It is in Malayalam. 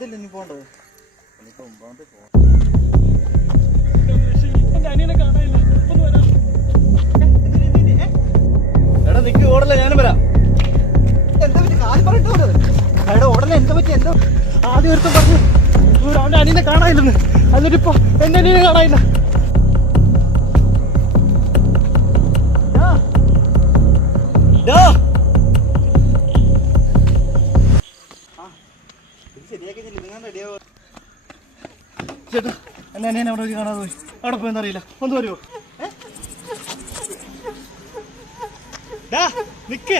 അതില്ല ഇനി പോണ്ടത്. എടാ നിക്ക്, ഓടല്ലേ, ഞാനും വരാം. എന്താ പറ്റി? ആദ്യം പറഞ്ഞിട്ട് എടാ ഓടല്ലേ, എന്താ പറ്റി? എന്താ ആദ്യം ഒരുത്തം പറഞ്ഞു അവന്റെ അനിയനെ കാണാനില്ലെന്ന്, എന്നിട്ടിപ്പോ എന്റെ അനിയനെ കാണാനില്ല. ചേട്ടാ എന്നെ അനിയനെ അവിടെ കാണാതെ പോയി. അവിടെ പോയെന്നറിയില്ല. ഒന്ന് വരുമോ? നിക്ക്.